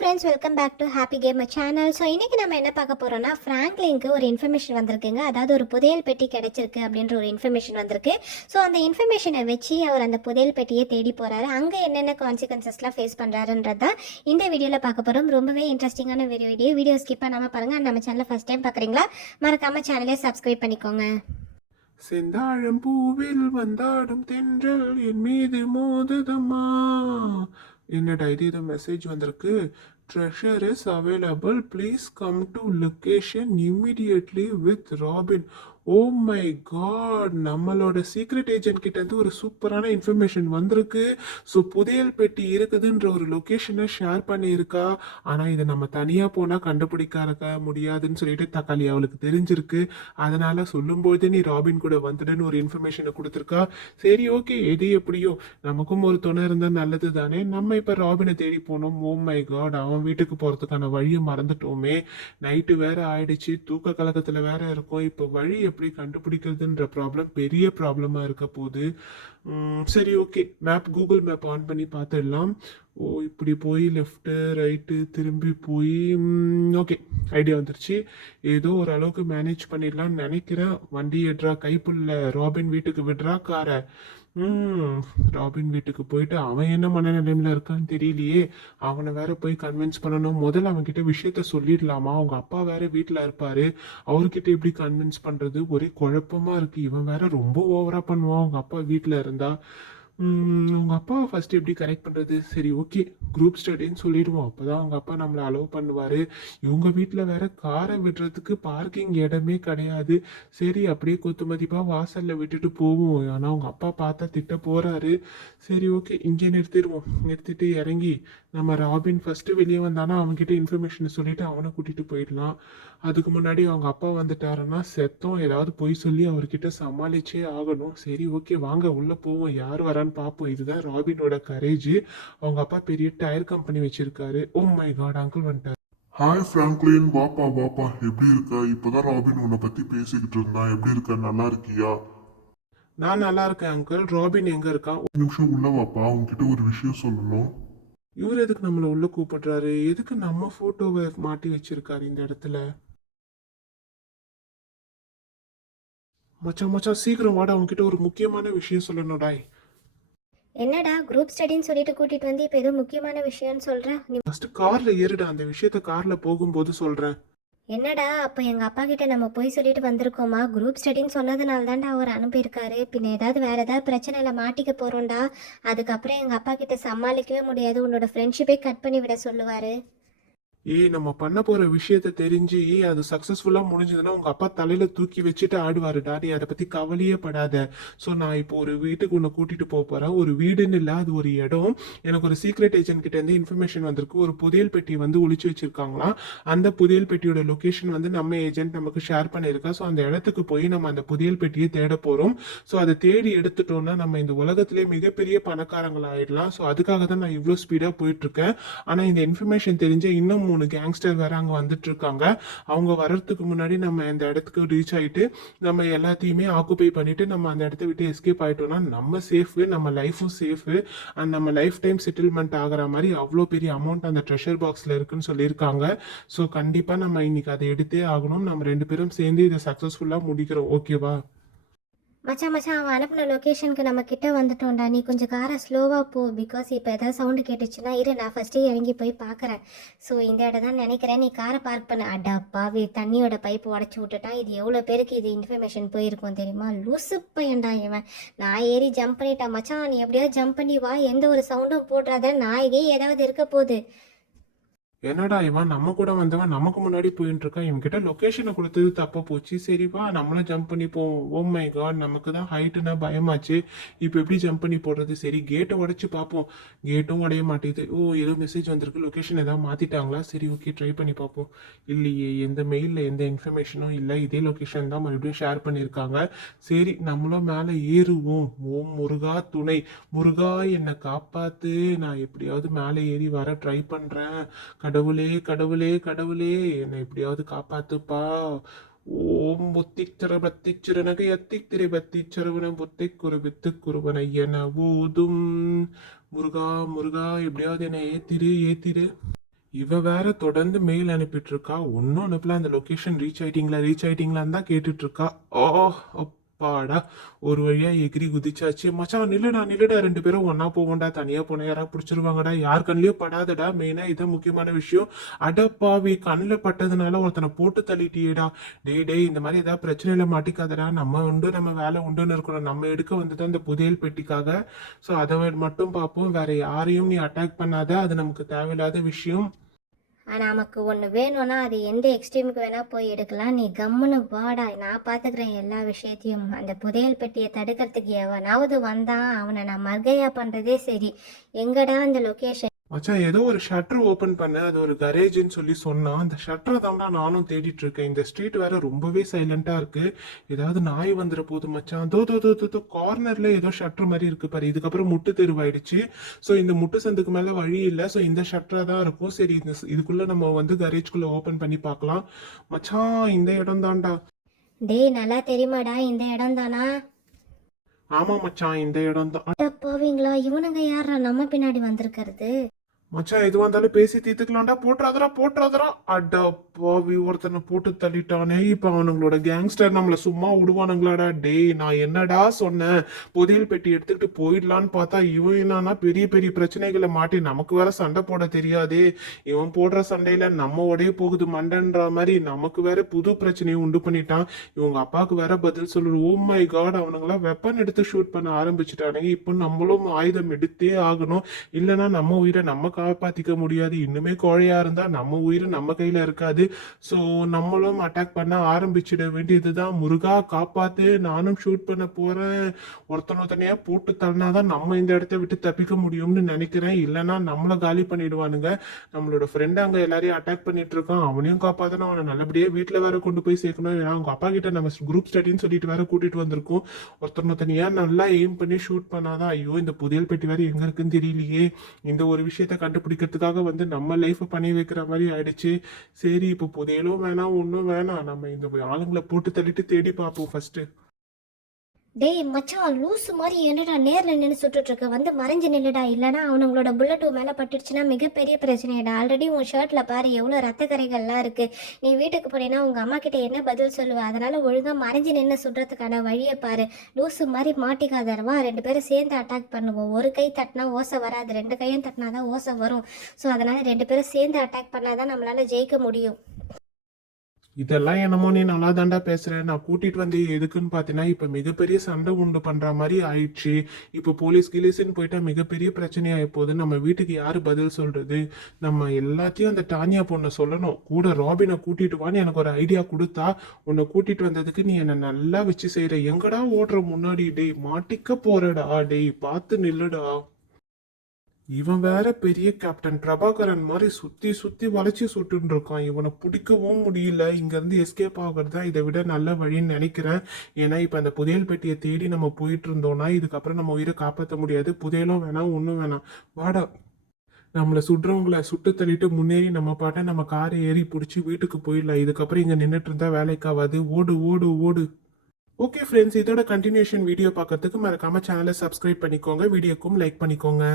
Friends, welcome back to happy gamer channel. So இன்றைக்கி நம்ம என்ன பார்க்க போகிறோம்னா, ஃப்ராங்க்லிங்க்கு ஒரு இன்ஃபர்மேஷன் வந்திருக்குங்க. அதாவது ஒரு புதையல் பெட்டி கிடைச்சிருக்கு அப்படின்ற ஒரு இன்ஃபர்மேஷன் வந்திருக்கு. ஸோ அந்த இன்ஃபர்மேஷனை வச்சு அவர் அந்த புதையல் பெட்டியை தேடி போகிறாரு. அங்கே என்னென்ன கான்சிக்வன்சஸ்லாம் ஃபேஸ் பண்ணுறாருன்றது தான் இந்த வீடியோவில் பார்க்க போகிறோம். ரொம்பவே இன்ட்ரெஸ்டிங்கான வீடியோ ஸ்கிப் பண்ணாமல் பாருங்கள். நம்ம சேனலை ஃபஸ்ட் டைம் பார்க்குறீங்களா, மறக்காமல் சேனலே சப்ஸ்கிரைப் பண்ணிக்கோங்க. செந்தாழம் பூவில் வந்தாடும் தென்றல் என் மீது மோதுதம்மா. என்னடா இது மெசேஜ் வந்திருக்கு. Treasure is available, please come to location immediately with Robin. Oh my God, நம்மளோட சீக்ரெட் ஏஜென்ட் கிட்ட இருந்து ஒரு சூப்பரான இன்ஃபர்மேஷன் வந்திருக்கு. ஸோ புதையல் பெட்டி இருக்குதுன்ற ஒரு லொக்கேஷனை ஷேர் பண்ணியிருக்கா. ஆனால் இதை நம்ம தனியாக போனால் கண்டுபிடிக்க முடியாதுன்னு சொல்லிட்டு தக்காளி அவளுக்கு தெரிஞ்சிருக்கு. அதனால சொல்லும்போது நீ ராபின் கூட வந்துடுன்னு ஒரு இன்ஃபர்மேஷனை கொடுத்துருக்கா. சரி, ஓகே, எது எப்படியோ நமக்கும் ஒரு துணை இருந்தால் நல்லது தானே. நம்ம இப்போ ராபினை தேடி போனோம். ஓ மை காட், அவன் வீட்டுக்கு போகிறதுக்கான வழியை மறந்துட்டோமே. நைட்டு வேற ஆயிடுச்சு, தூக்க கலக்கத்தில் வேற இருக்கும். இப்போ வழி எப்படி கண்டுபிடிக்கிறதுன்ற ப்ராப்ளம் பெரிய ப்ராப்ளமாக இருக்க போகுது. சரி, ஓகே, கூகுள் மேப் ஆன் பண்ணி பார்த்துடலாம். ஓ, இப்படி போய் லெஃப்ட்டு ரைட்டு திரும்பி போய் ஓகே, ஐடியா வந்துருச்சு. ஏதோ ஓரளவுக்கு மேனேஜ் பண்ணிடலாம்னு நினைக்கிறேன். வண்டி எடுறா, கைப்புள்ள ராபின் வீட்டுக்கு விடுறா காரை. ராபின் வீட்டுக்கு போயிட்டு அவன் என்ன மனநிலைமையில இருக்கான்னு தெரியலையே. அவனை வேற போய் கன்வின்ஸ் பண்ணணும். முதல்ல அவன்கிட்ட விஷயத்த சொல்லிடலாமா? அவங்க அப்பா வேற வீட்டில் இருப்பாரு. அவர்கிட்ட எப்படி கன்வின்ஸ் பண்றது? ஒரே குழப்பமா இருக்கு. இவன் வேற ரொம்ப ஓவரா பண்ணுவான் அவங்க அப்பா வீட்டில் இருந்தா. உங்க அப்பாவை ஃபர்ஸ்ட் எப்படி கரெக்ட் பண்றது? சரி, ஓகே, குரூப் ஸ்டடின்னு சொல்லிடுவோம். அப்பதான் அவங்க அப்பா நம்மளை அலோவ் பண்ணுவாரு. இவங்க வீட்டில் வேற காரை விடுறதுக்கு பார்க்கிங் இடமே கிடையாது. சரி, அப்படியே கொத்து மதிப்பா வாசல்ல விட்டுட்டு போவோம். ஆனா அவங்க அப்பா பார்த்தா திட்ட போறாரு. சரி, ஓகே, இங்கே நிறுத்திடுவோம். நிறுத்திட்டு இறங்கி நம்ம ராபின் ஃபர்ஸ்ட் வெளியே வந்தானா அவன்கிட்ட இன்ஃபர்மேஷன் சொல்லிட்டு அவனை கூட்டிட்டு போயிடலாம். அதுக்கு முன்னாடி அவங்க அப்பா வந்துட்டாருன்னா செத்தம், ஏதாவது பொய் சொல்லி அவர்கிட்ட சமாளிச்சே ஆகணும். சரி, ஓகே, வாங்க உள்ள போவோம், யார் வரான்னு பார்ப்போம். இதுதான் ராபினோட கரேஜ். அவங்க அப்பா பெரிய டயர் கம்பெனி வச்சிருக்காரு. ஓ மை காட், அங்கிள் வந்துட்டாரு. ஹாய் ஃப்ராங்க்லின், வாப்பா வாப்பா, எப்படி இருக்க? இப்பதான் ராபின் உன்னை பத்தி பேசிக்கிட்டு இருந்தான். எப்படி இருக்க? நல்லா இருக்கியா? நான் நல்லா இருக்கேன் அங்கிள். ராபின் எங்க இருக்கான்? ஒரு நிமிஷம் உள்ள வாப்பா, உன்கிட்ட ஒரு விஷயம் சொல்லணும். இவர் எதுக்கு நம்மளை உள்ள கூப்பிடுறாரு? எதுக்கு நம்ம போட்டோவை மாட்டி வச்சிருக்காரு இந்த இடத்துல? மச்சான் மச்சான், சீக்கிரம் வாடா, அவன்கிட்ட ஒரு முக்கியமான விஷயம் சொல்லணும்டாய். என்னடா குரூப் ஸ்டடின்னு சொல்லிட்டு கூட்டிகிட்டு வந்து இப்போ ஏதோ முக்கியமான விஷயம்னு சொல்கிறேன். நீ ஃபர்ஸ்ட் கார்ல ஏறுடா, அந்த விஷயத்த கார்ல போகும்போது சொல்றேன். என்னடா, அப்போ எங்கள் அப்பா கிட்ட நம்ம போய் சொல்லிட்டு வந்திருக்கோமா? குரூப் ஸ்டடின்னு சொன்னதுனால தான்டா அவர் அனுப்பியிருக்காரு. பின்ன ஏதாவது வேற ஏதாவது பிரச்சனையில் மாட்டிக்க போகிறோம்டா. அதுக்கப்புறம் எங்கள் அப்பா கிட்ட சமாளிக்கவே முடியாது, உன்னோட ஃப்ரெண்ட்ஷிப்பே கட் பண்ணி விட சொல்லுவார். நம்ம பண்ண போற விஷயத்த தெரிஞ்சு அது சக்சஸ்ஃபுல்லா முடிஞ்சதுன்னா உங்க அப்பா தலையில தூக்கி வச்சுட்டு ஆடுவாரு. டாடி, அதை பத்தி கவலையே படாத. ஸோ நான் இப்போ ஒரு வீட்டுக்கு உன்னை கூட்டிட்டு போறேன். ஒரு வீடுன்னு இல்லை, அது ஒரு இடம். எனக்கு ஒரு சீக்ரெட் ஏஜென்ட் கிட்ட இருந்து இன்ஃபர்மேஷன் வந்திருக்கு. ஒரு புதையல் பெட்டி வந்து ஒளிச்சு வச்சிருக்காங்களாம். அந்த புதையல் பெட்டியோட லொகேஷன் வந்து நம்ம ஏஜென்ட் நமக்கு ஷேர் பண்ணியிருக்கா. ஸோ அந்த இடத்துக்கு போய் நம்ம அந்த புதையல் பெட்டியை தேட போறோம். ஸோ அதை தேடி எடுத்துட்டோம்னா நம்ம இந்த உலகத்திலே மிகப்பெரிய பணக்காரங்கள் ஆயிடலாம். ஸோ அதுக்காக தான் நான் இவ்வளோ ஸ்பீடா போயிட்டு இருக்கேன். ஆனா இந்த இன்ஃபர்மேஷன் தெரிஞ்ச இன்னும் 3 கேங்ஸ்டர் வேற அங்க வந்துட்டு இருக்காங்க. அவங்க வர்றதுக்கு முன்னாடி நம்ம இந்த இடத்துக்கு ரீச் ஆயிட்டு நம்ம எல்லாத்தையுமே ஆக்குபை பண்ணிட்டு நம்ம அந்த இடத்த விட்டு எஸ்கேப் ஆயிட்டோம்னா நம்ம சேஃப், நம்ம லைஃபும் சேஃப். அண்ட் நம்ம லைஃப் டைம் செட்டில்மெண்ட் ஆகிற மாதிரி அவ்வளோ பெரிய அமௌண்ட் அந்த ட்ரெஷர் பாக்ஸ்ல இருக்குன்னு சொல்லியிருக்காங்க. ஸோ கண்டிப்பா நம்ம இன்னைக்கு அதை எடுத்தே ஆகணும். நம்ம 2 பேரும் சேர்ந்து இதை சக்சஸ்ஃபுல்லா முடிக்கிறோம். ஓகேவா? மச்சான் அவன் அனுப்பின லொக்கேஷனுக்கு நம்ம கிட்ட வந்துட்டோம்டா. நீ கொஞ்சம் காரை ஸ்லோவாக போ. பிகாஸ் இப்போ எதாவது சவுண்டு கேட்டுச்சுன்னா இரு, நான் ஃபஸ்ட்டே இறங்கி போய் பார்க்குறேன். ஸோ இந்த இடம் தான் நினைக்கிறேன். நீ காரை பார்க் பண்ண. அடாப்பாவி, தண்ணியோட பைப்பு உடச்சி விட்டுட்டான். இது எவ்வளோ பேருக்கு இது இன்ஃபர்மேஷன் போயிருக்கும் தெரியுமா? லூசு பையன்டா இவன். நான் ஏறி ஜம்ப் பண்ணிட்டான். மச்சான், நீ எப்படியாவது ஜம்ப் பண்ணி வா, எந்த ஒரு சவுண்டும் போடுறாத. நாயகே ஏதாவது இருக்க போகுது. என்னடா இவன் நம்ம கூட வந்தவன் நமக்கு முன்னாடி போயிட்டு இருக்கான். இவன்கிட்ட லொக்கேஷனை கொடுத்தது தப்பா போச்சு. சரிவா, நம்மளும் ஜம்ப் பண்ணி போவோம். ஓ மை காட், நமக்கு தான் ஹைட்டுனா பயமாச்சு. இப்போ எப்படி ஜம்ப் பண்ணி போடுறது? சரி, கேட்டை உடைச்சு பார்ப்போம். கேட்டும் உடைய மாட்டேது. ஓ, ஏதோ மெசேஜ் வந்திருக்கு. லொக்கேஷன் ஏதாவது மாத்திட்டாங்களா? சரி, ஓகே, ட்ரை பண்ணி பார்ப்போம். இல்லையே, எந்த மெயிலில் எந்த இன்ஃபர்மேஷனும் இல்லை. இதே லொக்கேஷன் தான் மறுபடியும் ஷேர் பண்ணியிருக்காங்க. சரி, நம்மளும் மேலே ஏறுவோம். ஓம் முருகா துணை, முருகா என்னை காப்பாத்து. நான் எப்படியாவது மேலே ஏறி வர ட்ரை பண்றேன். கடவுளே கடவுளே கடவுளே, என்னை எப்படியாவது காப்பாத்துப்பா. ஓம் புத்திச்சர பத்திச்சிறனக எத்தித்திரை பத்திச்சரவன புத்திக்குரு வித்துக்குருவன என ஓதும். முருகா முருகா, எப்படியாவது என்னை ஏத்திரு ஏத்திரு. இவ வேற தொடர்ந்து மெயில் அனுப்பிட்டு இருக்கா, ஒன்னும் அனுப்பல. அந்த லொகேஷன் ரீச் ஆயிட்டீங்களான்னு தான் கேட்டுட்டு இருக்கா. ஓ அப்பாடா, ஒரு வழியா எகிரி குதிச்சாச்சு. மச்சான் நில்லுடா நில்லுடா, ரெண்டு பேரும் ஒன்னா போவோம்டா, தனியா போனா யாராவது பிடிச்சிருவாங்கடா, யார் கண்ணிலயும் படாதடா, மெயினா இதான் முக்கியமான விஷயம். அடப்பாவி, கண்ணில் பட்டதுனால ஒருத்தனை போட்டு தள்ளிட்டியேடா. டேய் டேய், இந்த மாதிரி ஏதாவது பிரச்சனையில மாட்டிக்காதடா, நம்ம உண்டு நம்ம வேலை உண்டுன்னு இருக்கணும். நம்ம எடுக்க வந்தது அந்த புதையல் பெட்டிக்காக. ஸோ அதை மட்டும் பார்ப்போம், வேற யாரையும் நீ அட்டாக் பண்ணாத, அது நமக்கு தேவையில்லாத விஷயம். நமக்கு ஒன்று வேணும்னா அது எந்த எக்ஸ்ட்ரீமுக்கு வேணால் போய் எடுக்கலாம். நீ கம்முன்னு வாடா, நான் பார்த்துக்கிறேன் எல்லா விஷயத்தையும். அந்த புதையல் பெட்டியை தடுக்கிறதுக்கு எவனாவது வந்தான், அவனை நான் மர்கையா பண்ணுறதே சரி. எங்கடா அந்த லொக்கேஷன்? மச்சான், ஏதோ ஒரு ஷட்டர் ஓபன் பண்ண, அது ஒரு கரேஜ்னு சொல்லி சொன்னான். அந்த ஷட்டரை தான்டா நானும் தேடிட்டு இருக்கேன். இந்த ஸ்ட்ரீட் வேற ரொம்பவே சைலண்டா இருக்கு. ஏதாவது நாய் வந்துட போகுது மச்சான். தோ தோ தோ தோ தோ கார்னர்ல ஏதோ ஷட்டர் மாதிரி இருக்கு பாரு. இதுக்கப்புறம் முட்டு தெருவாயிடுச்சு. ஸோ இந்த முட்டு சந்துக்கு மேல வழி இல்லை. ஸோ இந்த ஷட்டரா தான் இருக்கும். சரி, இதுக்குள்ள நம்ம வந்து கரேஜ்குள்ள ஓபன் பண்ணி பார்க்கலாம். மச்சான், இந்த இடம் தான்டா. டேய், நல்லா தெரியுமாடா இந்த இடம் தானா? ஆமா மச்சான், இந்த இடம் தான். போவீங்களா? இவனுங்க யாரா நம்ம பின்னாடி வந்திருக்கிறது? மச்சான், எதுவா இருந்தாலும் பேசி தீர்த்துக்கலாம்டா. போட்டுறாதரா போட்டுறாதரா. அடா பாவி, ஒருத்தனை போட்டு தள்ளிட்டானே. இப்ப அவனுங்களோட கேங்ஸ்டர் நம்மள சும்மா விடுவானுங்களாடா. டேய், நான் என்னடா சொன்னேன், புதையல் பெட்டி எடுத்துக்கிட்டு போயிடலான்னு பார்த்தா இவன் என்னன்னா பெரிய பெரிய பிரச்சனைகளை மாட்டி நமக்கு வேற சண்டை போட தெரியாதே. இவன் போடுற சண்டையில நம்ம உடைய போகுது மண்டன்ற மாதிரி நமக்கு வேற புது பிரச்சனையை உண்டு பண்ணிட்டான். இவங்க அப்பாவுக்கு வேற பதில் சொல்லுரு. ஓ மை காட், அவனுங்களாம் வெப்பன் எடுத்து ஷூட் பண்ண ஆரம்பிச்சுட்டானுங்க. இப்போ நம்மளும் ஆயுதம் எடுத்தே ஆகணும். இல்லைன்னா நம்ம உயிரை நம்ம காப்பாத்திக்க முடியாது. இன்னுமே கோழையா இருந்தா நம்ம உயிர் நம்ம கையில இருக்காது. ஸோ நம்மளும் அட்டாக் பண்ண ஆரம்பிச்சிட வேண்டியதுதான். முருகா காப்பாத்து, நானும் ஷூட் பண்ண போறேன். ஒருத்தனையா போட்டு தள்ளினாதான் நம்ம இந்த இடத்த விட்டு தப்பிக்க முடியும்னு நினைக்கிறேன். இல்லைன்னா நம்மள காலி பண்ணிடுவானுங்க. நம்மளோட ஃப்ரெண்ட் அங்க எல்லாரையும் அட்டாக் பண்ணிட்டு இருக்கான். அவனையும் காப்பாத்தணும், அவனை நல்லபடியா வீட்டுல வேற கொண்டு போய் சேர்க்கணும். ஏன்னா அவங்க அப்பா கிட்ட நம்ம குரூப் ஸ்டடின்னு சொல்லிட்டு வேற கூட்டிட்டு வந்திருக்கோம். ஒருத்தனையா நல்லா எய்ம் பண்ணி ஷூட் பண்ணாதான். ஐயோ, இந்த புதையல் பெட்டி வேற எங்க இருக்குன்னு தெரியலையே. இந்த ஒரு விஷயத்த கண்டுபிடிக்கிறதுக்காக வந்து நம்ம லைஃப் பண்ணி வைக்கிற மாதிரி ஆயிடுச்சு. சரி, இப்போ புதையலும் வேணாம், ஒன்றும் வேணாம், நம்ம இந்த ஆளுங்களை போட்டு தள்ளிட்டு தேடி பார்ப்போம் ஃபர்ஸ்ட். டேய் மச்சான், லூசு மாதிரி என்னடா நேரில் நின்று சுட்டுட்டு இருக்க? வந்து மறைஞ்சு நில்லுடா, இல்லைனா அவனுங்களோட புல்லட் மேலே பட்டுடுச்சுன்னா மிகப்பெரிய பிரச்சனைடா. ஆல்ரெடி உன் ஷர்ட்டில் பாரு எவ்வளோ ரத்த கரைகள்லாம் இருக்குது. நீ வீட்டுக்கு போனீங்கன்னா உங்கள் அம்மா கிட்ட என்ன பதில் சொல்லுவ? அதனால் ஒழுங்காக மறைஞ்சு நின்று சுடுறதுக்கான வழியை பாரு. லூசு மாதிரி மாட்டிக்காதரவா, ரெண்டு பேரும் சேர்ந்து அட்டாக் பண்ணுவோம். ஒரு கை தட்டினா ஓசை வராது, ரெண்டு கையும் தட்டினா தான் ஓசை வரும். ஸோ அதனால் ரெண்டு பேரும் சேர்ந்து அட்டாக் பண்ணாதான் நம்மளால் ஜெயிக்க முடியும். இதெல்லாம் என்னமோ நீ நல்லா தாண்டா பேசுற. நான் கூட்டிட்டு வந்து எதுக்குன்னு பாத்தீங்கன்னா, இப்ப மிகப்பெரிய சண்டை உண்டு பண்ற மாதிரி ஆயிடுச்சு. இப்ப போலீஸ் கிலீஸ்ன்னு போயிட்டா மிகப்பெரிய பிரச்சனை ஆகி போகுது. நம்ம வீட்டுக்கு யாரு பதில் சொல்றது? நம்ம எல்லாத்தையும் அந்த டானியா பொண்ணை சொல்லணும். கூட ராபினை கூட்டிட்டு வான்னு எனக்கு ஒரு ஐடியா கொடுத்தா, உன்னை கூட்டிட்டு வந்ததுக்கு நீ என்னை நல்லா வச்சு செய்யற. எங்கடா ஓடுற முன்னாடி? டேய், மாட்டிக்க போறடா. டேய், பார்த்து நில்லுடா. இவன் வேற பெரிய கேப்டன் பிரபாகரன் மாதிரி சுத்தி சுத்தி வளைச்சி சுட்டுன்னு இருக்கான். இவனை பிடிக்கவும் முடியல. இங்க இருந்து எஸ்கேப் ஆகிறது தான் இதை விட நல்ல வழின்னு நினைக்கிறேன். ஏன்னா இப்ப அந்த புதையல் பெட்டியை தேடி நம்ம போயிட்டு இருந்தோம்னா இதுக்கப்புறம் நம்ம உயிரை காப்பாற்ற முடியாது. புதையலும் வேணாம், ஒன்றும் வேணாம். வாடா, நம்மளை சுடுறவங்களை சுட்டு தள்ளிட்டு முன்னேறி நம்ம பாட்ட நம்ம காரை ஏறி பிடிச்சி வீட்டுக்கு போயிடலாம். இதுக்கப்புறம் இங்க நின்றுட்டு இருந்தா வேலைக்காவாது. ஓடு ஓடு ஓடு. ஓகே ஃப்ரெண்ட்ஸ், இதோட கண்டினியூஷன் வீடியோ பார்க்கறதுக்கு மறக்காம சேனலை சப்ஸ்கிரைப் பண்ணிக்கோங்க. வீடியோக்கும் லைக் பண்ணிக்கோங்க.